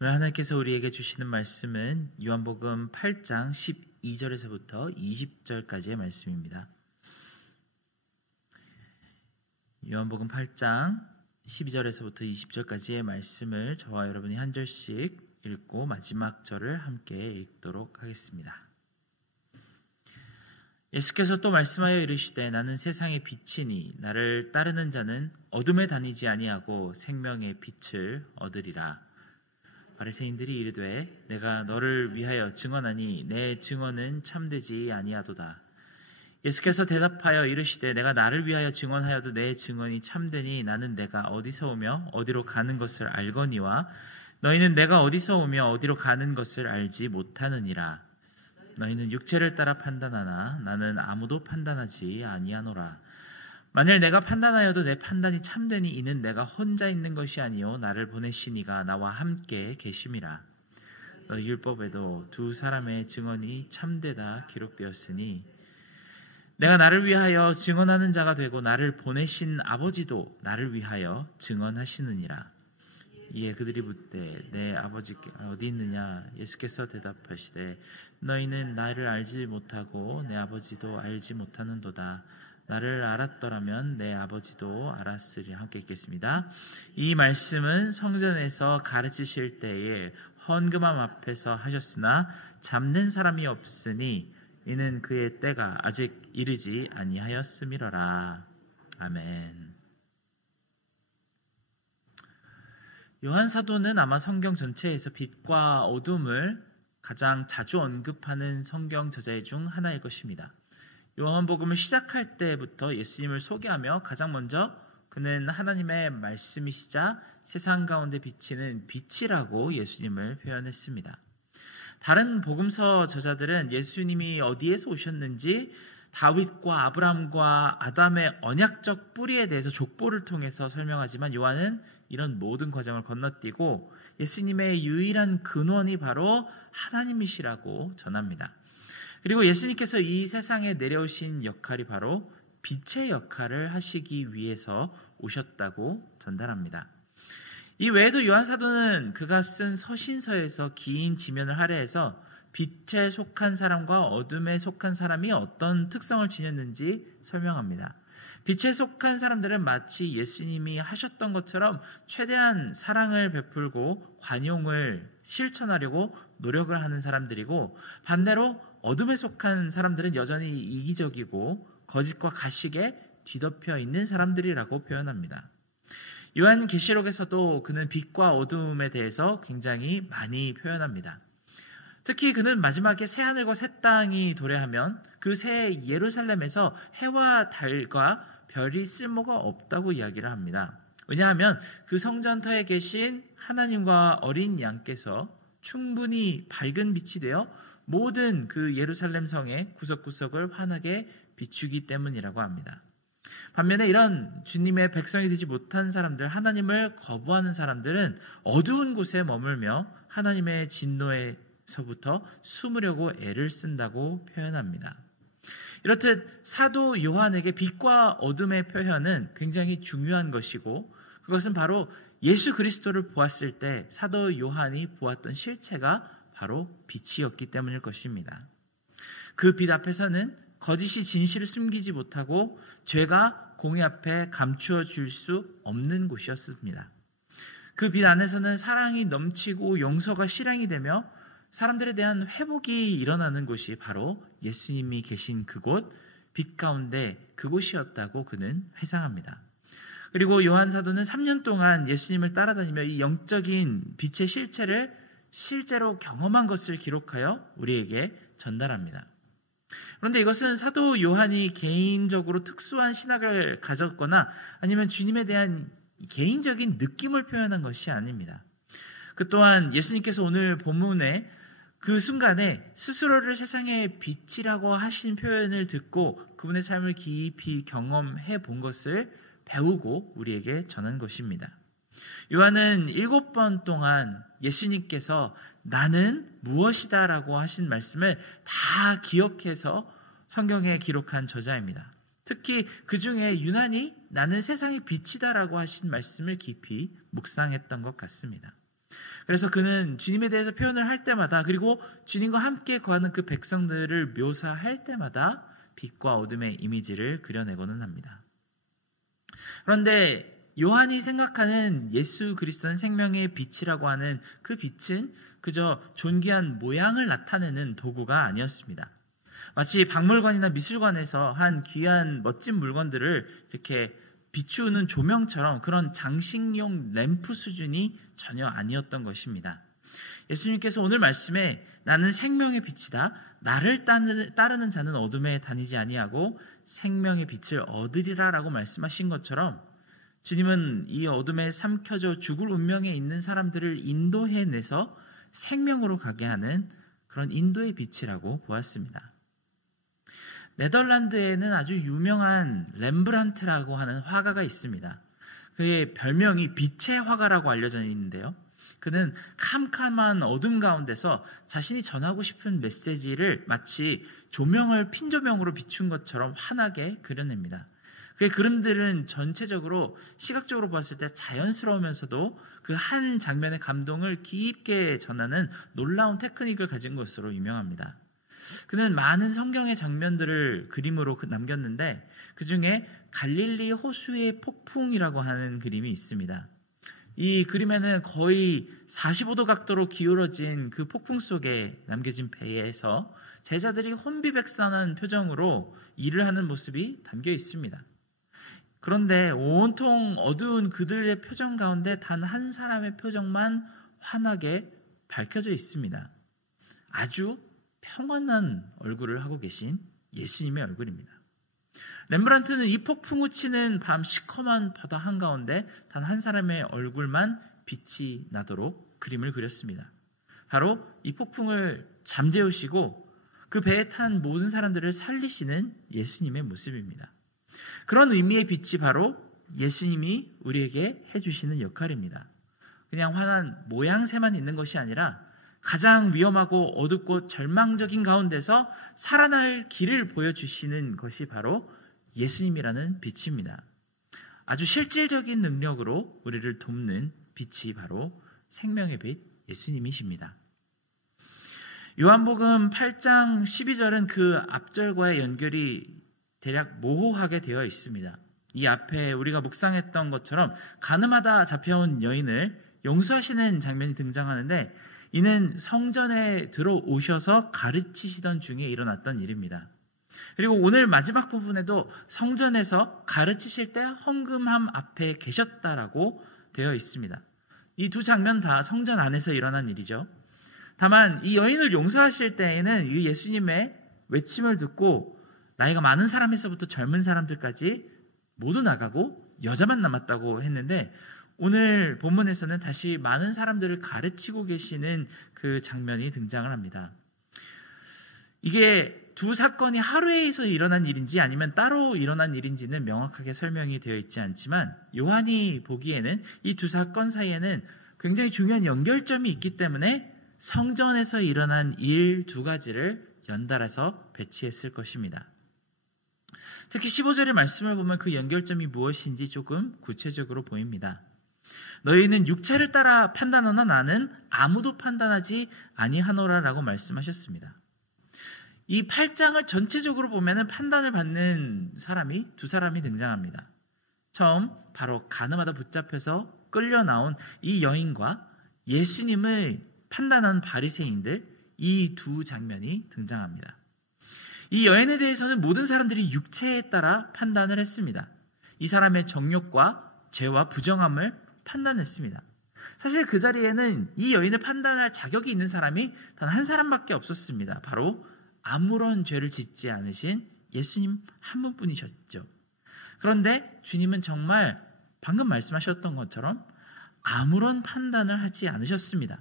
오늘 하나님께서 우리에게 주시는 말씀은 요한복음 8장 12절에서부터 20절까지의 말씀입니다. 요한복음 8장 12절에서부터 20절까지의 말씀을 저와 여러분이 한 절씩 읽고 마지막 절을 함께 읽도록 하겠습니다. 예수께서 또 말씀하여 이르시되 나는 세상의 빛이니 나를 따르는 자는 어둠에 다니지 아니하고 생명의 빛을 얻으리라. 바리새인들이 이르되 내가 너를 위하여 증언하니 내 증언은 참되지 아니하도다. 예수께서 대답하여 이르시되 내가 나를 위하여 증언하여도 내 증언이 참되니 나는 내가 어디서 오며 어디로 가는 것을 알거니와 너희는 내가 어디서 오며 어디로 가는 것을 알지 못하느니라. 너희는 육체를 따라 판단하나 나는 아무도 판단하지 아니하노라. 만일 내가 판단하여도 내 판단이 참되니 이는 내가 혼자 있는 것이 아니요 나를 보내신 이가 나와 함께 계심이라. 너희 율법에도 두 사람의 증언이 참되다 기록되었으니 내가 나를 위하여 증언하는 자가 되고 나를 보내신 아버지도 나를 위하여 증언하시느니라. 이에 그들이 묻되 내 아버지께 어디 있느냐? 예수께서 대답하시되 너희는 나를 알지 못하고 내 아버지도 알지 못하는도다. 나를 알았더라면 내 아버지도 알았으리. 함께 읽겠습니다. 이 말씀은 성전에서 가르치실 때에 헌금함 앞에서 하셨으나 잡는 사람이 없으니 이는 그의 때가 아직 이르지 아니하였음이로라. 아멘. 요한 사도는 아마 성경 전체에서 빛과 어둠을 가장 자주 언급하는 성경 저자 중 하나일 것입니다. 요한복음을 시작할 때부터 예수님을 소개하며 가장 먼저 그는 하나님의 말씀이시자 세상 가운데 비치는 빛이라고 예수님을 표현했습니다. 다른 복음서 저자들은 예수님이 어디에서 오셨는지 다윗과 아브라함과 아담의 언약적 뿌리에 대해서 족보를 통해서 설명하지만 요한은 이런 모든 과정을 건너뛰고 예수님의 유일한 근원이 바로 하나님이시라고 전합니다. 그리고 예수님께서 이 세상에 내려오신 역할이 바로 빛의 역할을 하시기 위해서 오셨다고 전달합니다. 이 외에도 요한 사도는 그가 쓴 서신서에서 긴 지면을 할애해서 빛에 속한 사람과 어둠에 속한 사람이 어떤 특성을 지녔는지 설명합니다. 빛에 속한 사람들은 마치 예수님이 하셨던 것처럼 최대한 사랑을 베풀고 관용을 실천하려고 노력을 하는 사람들이고, 반대로 어둠에 속한 사람들은 여전히 이기적이고 거짓과 가식에 뒤덮여 있는 사람들이라고 표현합니다. 요한계시록에서도 그는 빛과 어둠에 대해서 굉장히 많이 표현합니다. 특히 그는 마지막에 새하늘과 새 땅이 도래하면 그 새 예루살렘에서 해와 달과 별이 쓸모가 없다고 이야기를 합니다. 왜냐하면 그 성전터에 계신 하나님과 어린 양께서 충분히 밝은 빛이 되어 모든 그 예루살렘 성의 구석구석을 환하게 비추기 때문이라고 합니다. 반면에 이런 주님의 백성이 되지 못한 사람들, 하나님을 거부하는 사람들은 어두운 곳에 머물며 하나님의 진노에서부터 숨으려고 애를 쓴다고 표현합니다. 이렇듯 사도 요한에게 빛과 어둠의 표현은 굉장히 중요한 것이고, 그것은 바로 예수 그리스도를 보았을 때 사도 요한이 보았던 실체가 바로 빛이었기 때문일 것입니다. 그 빛 앞에서는 거짓이 진실을 숨기지 못하고 죄가 공의 앞에 감추어 줄 수 없는 곳이었습니다. 그 빛 안에서는 사랑이 넘치고 용서가 실행이 되며 사람들에 대한 회복이 일어나는 곳이 바로 예수님이 계신 그곳, 빛 가운데 그곳이었다고 그는 회상합니다. 그리고 요한 사도는 3년 동안 예수님을 따라다니며 이 영적인 빛의 실체를 실제로 경험한 것을 기록하여 우리에게 전달합니다. 그런데 이것은 사도 요한이 개인적으로 특수한 신학을 가졌거나 아니면 주님에 대한 개인적인 느낌을 표현한 것이 아닙니다. 그 또한 예수님께서 오늘 본문에 그 순간에 스스로를 세상의 빛이라고 하신 표현을 듣고 그분의 삶을 깊이 경험해 본 것을 배우고 우리에게 전한 것입니다. 요한은 7번 동안 예수님께서 나는 무엇이다 라고 하신 말씀을 다 기억해서 성경에 기록한 저자입니다. 특히 그 중에 유난히 나는 세상의 빛이다 라고 하신 말씀을 깊이 묵상했던 것 같습니다. 그래서 그는 주님에 대해서 표현을 할 때마다, 그리고 주님과 함께 거하는 그 백성들을 묘사할 때마다 빛과 어둠의 이미지를 그려내고는 합니다. 그런데 요한이 생각하는 예수 그리스도는 생명의 빛이라고 하는 그 빛은 그저 존귀한 모양을 나타내는 도구가 아니었습니다. 마치 박물관이나 미술관에서 한 귀한 멋진 물건들을 이렇게 비추는 조명처럼 그런 장식용 램프 수준이 전혀 아니었던 것입니다. 예수님께서 오늘 말씀에 나는 생명의 빛이다. 나를 따르는 자는 어둠에 다니지 아니하고 생명의 빛을 얻으리라 라고 말씀하신 것처럼 주님은 이 어둠에 삼켜져 죽을 운명에 있는 사람들을 인도해내서 생명으로 가게 하는 그런 인도의 빛이라고 보았습니다. 네덜란드에는 아주 유명한 렘브란트라고 하는 화가가 있습니다. 그의 별명이 빛의 화가라고 알려져 있는데요. 그는 캄캄한 어둠 가운데서 자신이 전하고 싶은 메시지를 마치 조명을 핀조명으로 비춘 것처럼 환하게 그려냅니다. 그의 그림들은 전체적으로 시각적으로 봤을 때 자연스러우면서도 그 한 장면의 감동을 깊게 전하는 놀라운 테크닉을 가진 것으로 유명합니다. 그는 많은 성경의 장면들을 그림으로 남겼는데 그 중에 갈릴리 호수의 폭풍이라고 하는 그림이 있습니다. 이 그림에는 거의 45도 각도로 기울어진 그 폭풍 속에 남겨진 배에서 제자들이 혼비백산한 표정으로 일을 하는 모습이 담겨 있습니다. 그런데 온통 어두운 그들의 표정 가운데 단 한 사람의 표정만 환하게 밝혀져 있습니다. 아주 평안한 얼굴을 하고 계신 예수님의 얼굴입니다. 렘브란트는 이 폭풍우 치는 밤 시커먼 바다 한가운데 단 한 사람의 얼굴만 빛이 나도록 그림을 그렸습니다. 바로 이 폭풍을 잠재우시고 그 배에 탄 모든 사람들을 살리시는 예수님의 모습입니다. 그런 의미의 빛이 바로 예수님이 우리에게 해주시는 역할입니다. 그냥 환한 모양새만 있는 것이 아니라 가장 위험하고 어둡고 절망적인 가운데서 살아날 길을 보여주시는 것이 바로 예수님이라는 빛입니다. 아주 실질적인 능력으로 우리를 돕는 빛이 바로 생명의 빛 예수님이십니다. 요한복음 8장 12절은 그 앞절과의 연결이 대략 모호하게 되어 있습니다. 이 앞에 우리가 묵상했던 것처럼 가늠하다 잡혀온 여인을 용서하시는 장면이 등장하는데 이는 성전에 들어오셔서 가르치시던 중에 일어났던 일입니다. 그리고 오늘 마지막 부분에도 성전에서 가르치실 때 헌금함 앞에 계셨다라고 되어 있습니다. 이 두 장면 다 성전 안에서 일어난 일이죠. 다만 이 여인을 용서하실 때에는 이 예수님의 외침을 듣고 나이가 많은 사람에서부터 젊은 사람들까지 모두 나가고 여자만 남았다고 했는데 오늘 본문에서는 다시 많은 사람들을 가르치고 계시는 그 장면이 등장을 합니다. 이게 두 사건이 하루에서 일어난 일인지 아니면 따로 일어난 일인지는 명확하게 설명이 되어 있지 않지만 요한이 보기에는 이 두 사건 사이에는 굉장히 중요한 연결점이 있기 때문에 성전에서 일어난 일 두 가지를 연달아서 배치했을 것입니다. 특히 15절의 말씀을 보면 그 연결점이 무엇인지 조금 구체적으로 보입니다. 너희는 육체를 따라 판단하나 나는 아무도 판단하지 아니하노라 라고 말씀하셨습니다. 이 8장을 전체적으로 보면 판단을 받는 사람이 두 사람이 등장합니다. 처음 바로 가늠하다 붙잡혀서 끌려 나온 이 여인과 예수님을 판단한 바리새인들, 이 두 장면이 등장합니다. 이 여인에 대해서는 모든 사람들이 육체에 따라 판단을 했습니다. 이 사람의 정욕과 죄와 부정함을 판단했습니다. 사실 그 자리에는 이 여인을 판단할 자격이 있는 사람이 단 한 사람밖에 없었습니다. 바로 아무런 죄를 짓지 않으신 예수님 한 분뿐이셨죠. 그런데 주님은 정말 방금 말씀하셨던 것처럼 아무런 판단을 하지 않으셨습니다.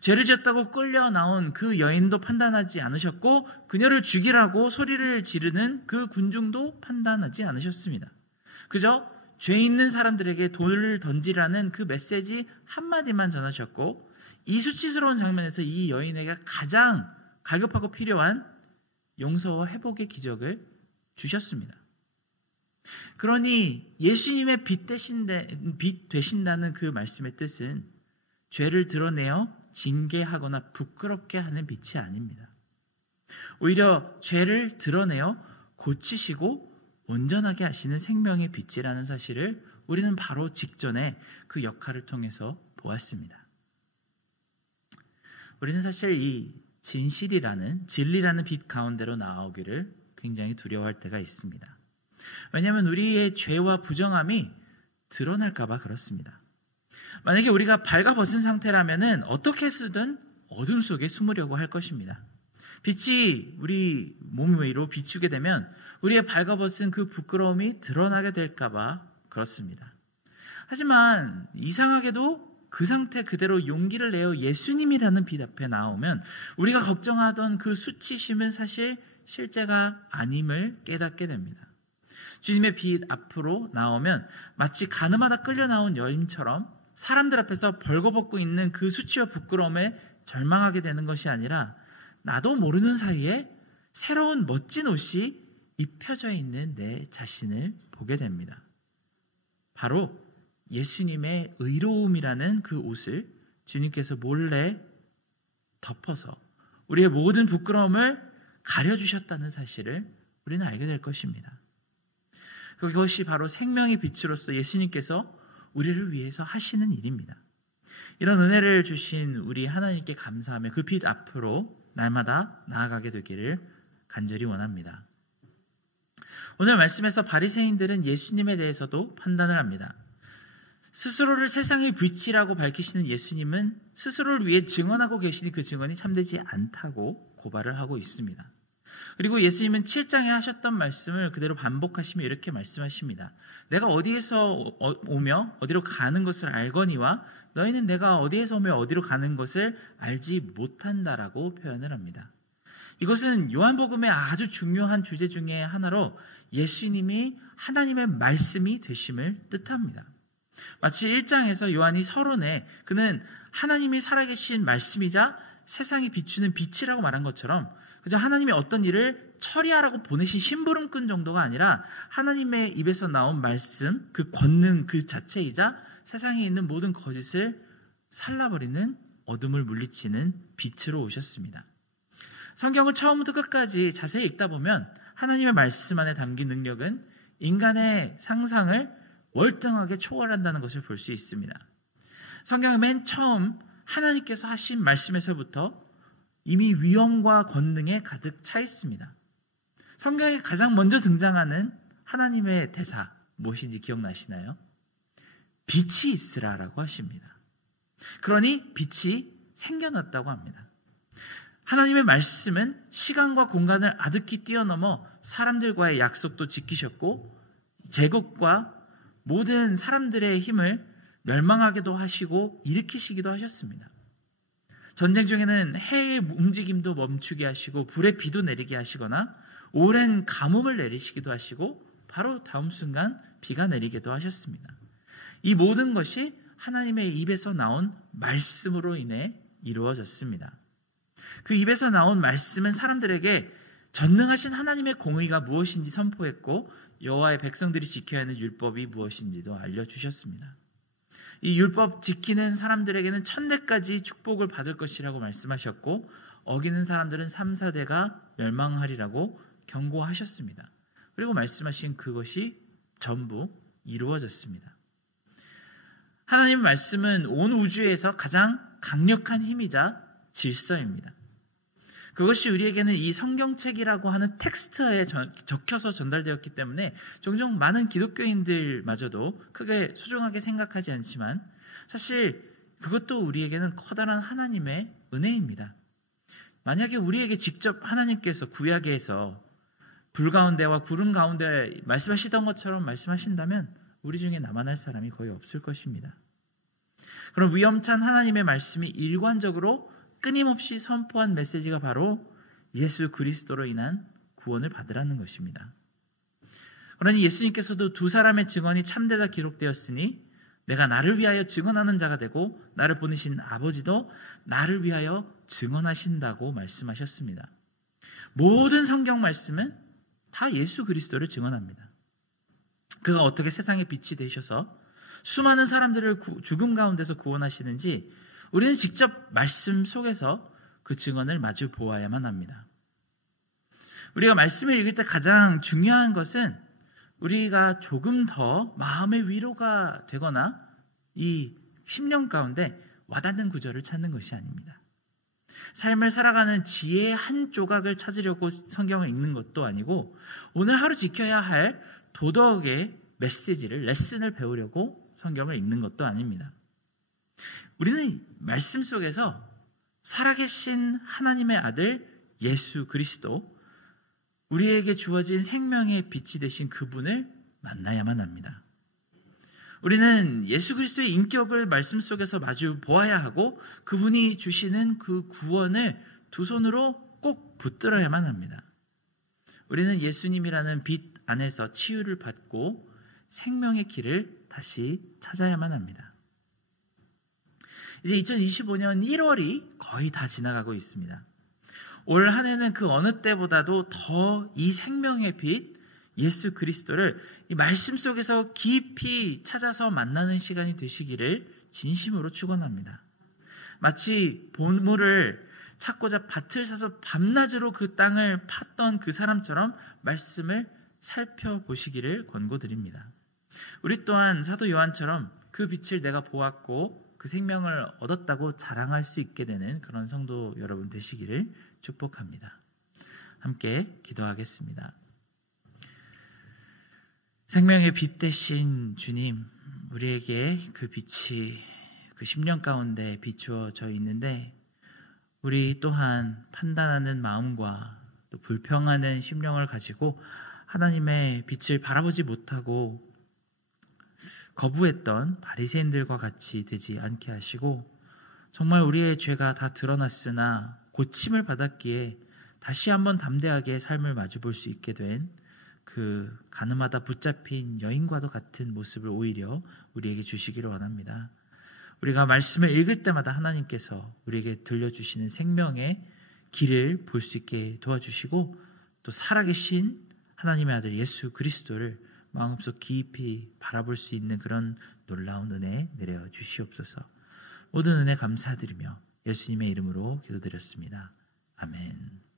죄를 지었다고 끌려 나온 그 여인도 판단하지 않으셨고 그녀를 죽이라고 소리를 지르는 그 군중도 판단하지 않으셨습니다. 그저 죄 있는 사람들에게 돌을 던지라는 그 메시지 한마디만 전하셨고 이 수치스러운 장면에서 이 여인에게 가장 갈급하고 필요한 용서와 회복의 기적을 주셨습니다. 그러니 예수님의 빛 되신다는 그 말씀의 뜻은 죄를 드러내어 징계하거나 부끄럽게 하는 빛이 아닙니다. 오히려 죄를 드러내어 고치시고 온전하게 하시는 생명의 빛이라는 사실을 우리는 바로 직전에 그 역할을 통해서 보았습니다. 우리는 사실 이 진리라는 빛 가운데로 나오기를 굉장히 두려워할 때가 있습니다. 왜냐하면 우리의 죄와 부정함이 드러날까 봐 그렇습니다. 만약에 우리가 발가벗은 상태라면 어떻게 쓰든 어둠 속에 숨으려고 할 것입니다. 빛이 우리 몸 위로 비추게 되면 우리의 발가벗은 그 부끄러움이 드러나게 될까 봐 그렇습니다. 하지만 이상하게도 그 상태 그대로 용기를 내어 예수님이라는 빛 앞에 나오면 우리가 걱정하던 그 수치심은 사실 실제가 아님을 깨닫게 됩니다. 주님의 빛 앞으로 나오면 마치 가늠하다 끌려 나온 여인처럼 사람들 앞에서 벌거벗고 있는 그 수치와 부끄러움에 절망하게 되는 것이 아니라 나도 모르는 사이에 새로운 멋진 옷이 입혀져 있는 내 자신을 보게 됩니다. 바로 예수님의 의로움이라는 그 옷을 주님께서 몰래 덮어서 우리의 모든 부끄러움을 가려주셨다는 사실을 우리는 알게 될 것입니다. 그것이 바로 생명의 빛으로서 예수님께서 우리를 위해서 하시는 일입니다. 이런 은혜를 주신 우리 하나님께 감사하며 그 빛 앞으로 날마다 나아가게 되기를 간절히 원합니다. 오늘 말씀에서 바리새인들은 예수님에 대해서도 판단을 합니다. 스스로를 세상의 빛이라고 밝히시는 예수님은 스스로를 위해 증언하고 계시니 그 증언이 참되지 않다고 고발을 하고 있습니다. 그리고 예수님은 7장에 하셨던 말씀을 그대로 반복하시며 이렇게 말씀하십니다. 내가 어디에서 오며 어디로 가는 것을 알거니와 너희는 내가 어디에서 오며 어디로 가는 것을 알지 못한다라고 표현을 합니다. 이것은 요한복음의 아주 중요한 주제 중에 하나로 예수님이 하나님의 말씀이 되심을 뜻합니다. 마치 1장에서 요한이 서론에 그는 하나님이 살아계신 말씀이자 세상이 비추는 빛이라고 말한 것처럼 그저 하나님이 어떤 일을 처리하라고 보내신 심부름꾼 정도가 아니라 하나님의 입에서 나온 말씀, 그 권능 그 자체이자 세상에 있는 모든 거짓을 살라버리는 어둠을 물리치는 빛으로 오셨습니다. 성경을 처음부터 끝까지 자세히 읽다 보면 하나님의 말씀 안에 담긴 능력은 인간의 상상을 월등하게 초월한다는 것을 볼 수 있습니다. 성경의 맨 처음 하나님께서 하신 말씀에서부터 이미 위엄과 권능에 가득 차 있습니다. 성경에 가장 먼저 등장하는 하나님의 대사 무엇인지 기억나시나요? 빛이 있으라라고 하십니다. 그러니 빛이 생겨났다고 합니다. 하나님의 말씀은 시간과 공간을 아득히 뛰어넘어 사람들과의 약속도 지키셨고 제국과 모든 사람들의 힘을 멸망하게도 하시고 일으키시기도 하셨습니다. 전쟁 중에는 해의 움직임도 멈추게 하시고 불의 비도 내리게 하시거나 오랜 가뭄을 내리시기도 하시고 바로 다음 순간 비가 내리기도 하셨습니다. 이 모든 것이 하나님의 입에서 나온 말씀으로 인해 이루어졌습니다. 그 입에서 나온 말씀은 사람들에게 전능하신 하나님의 공의가 무엇인지 선포했고 여호와의 백성들이 지켜야 하는 율법이 무엇인지도 알려주셨습니다. 이 율법 지키는 사람들에게는 천대까지 축복을 받을 것이라고 말씀하셨고 어기는 사람들은 3, 4대가 멸망하리라고 경고하셨습니다. 그리고 말씀하신 그것이 전부 이루어졌습니다. 하나님의 말씀은 온 우주에서 가장 강력한 힘이자 질서입니다. 그것이 우리에게는 이 성경책이라고 하는 텍스트에 적혀서 전달되었기 때문에 종종 많은 기독교인들마저도 크게 소중하게 생각하지 않지만 사실 그것도 우리에게는 커다란 하나님의 은혜입니다. 만약에 우리에게 직접 하나님께서 구약에서 불 가운데와 구름 가운데 말씀하시던 것처럼 말씀하신다면 우리 중에 남아날 사람이 거의 없을 것입니다. 그럼 위엄찬 하나님의 말씀이 일관적으로 끊임없이 선포한 메시지가 바로 예수 그리스도로 인한 구원을 받으라는 것입니다. 그러니 예수님께서도 두 사람의 증언이 참되다 기록되었으니 내가 나를 위하여 증언하는 자가 되고 나를 보내신 아버지도 나를 위하여 증언하신다고 말씀하셨습니다. 모든 성경 말씀은 다 예수 그리스도를 증언합니다. 그가 어떻게 세상의 빛이 되셔서 수많은 사람들을 죽음 가운데서 구원하시는지 우리는 직접 말씀 속에서 그 증언을 마주 보아야만 합니다. 우리가 말씀을 읽을 때 가장 중요한 것은 우리가 조금 더 마음의 위로가 되거나 이 심령 가운데 와닿는 구절을 찾는 것이 아닙니다. 삶을 살아가는 지혜의 한 조각을 찾으려고 성경을 읽는 것도 아니고 오늘 하루 지켜야 할 도덕의 메시지를, 레슨을 배우려고 성경을 읽는 것도 아닙니다. 우리는 말씀 속에서 살아계신 하나님의 아들 예수 그리스도, 우리에게 주어진 생명의 빛이 되신 그분을 만나야만 합니다. 우리는 예수 그리스도의 인격을 말씀 속에서 마주 보아야 하고 그분이 주시는 그 구원을 두 손으로 꼭 붙들어야만 합니다. 우리는 예수님이라는 빛 안에서 치유를 받고 생명의 길을 다시 찾아야만 합니다. 이제 2025년 1월이 거의 다 지나가고 있습니다. 올 한 해는 그 어느 때보다도 더 이 생명의 빛, 예수 그리스도를 이 말씀 속에서 깊이 찾아서 만나는 시간이 되시기를 진심으로 축원합니다. 마치 보물을 찾고자 밭을 사서 밤낮으로 그 땅을 팠던 그 사람처럼 말씀을 살펴보시기를 권고드립니다. 우리 또한 사도 요한처럼 그 빛을 내가 보았고 그 생명을 얻었다고 자랑할 수 있게 되는 그런 성도 여러분 되시기를 축복합니다. 함께 기도하겠습니다. 생명의 빛 되신 주님, 우리에게 그 빛이 그 심령 가운데 비추어져 있는데 우리 또한 판단하는 마음과 또 불평하는 심령을 가지고 하나님의 빛을 바라보지 못하고 거부했던 바리새인들과 같이 되지 않게 하시고 정말 우리의 죄가 다 드러났으나 고침을 받았기에 다시 한번 담대하게 삶을 마주볼 수 있게 된 그 가늠하다 붙잡힌 여인과도 같은 모습을 오히려 우리에게 주시기를 원합니다. 우리가 말씀을 읽을 때마다 하나님께서 우리에게 들려주시는 생명의 길을 볼 수 있게 도와주시고 또 살아계신 하나님의 아들 예수 그리스도를 마음속 깊이 바라볼 수 있는 그런 놀라운 은혜 내려 주시옵소서. 모든 은혜 감사드리며 예수님의 이름으로 기도드렸습니다. 아멘.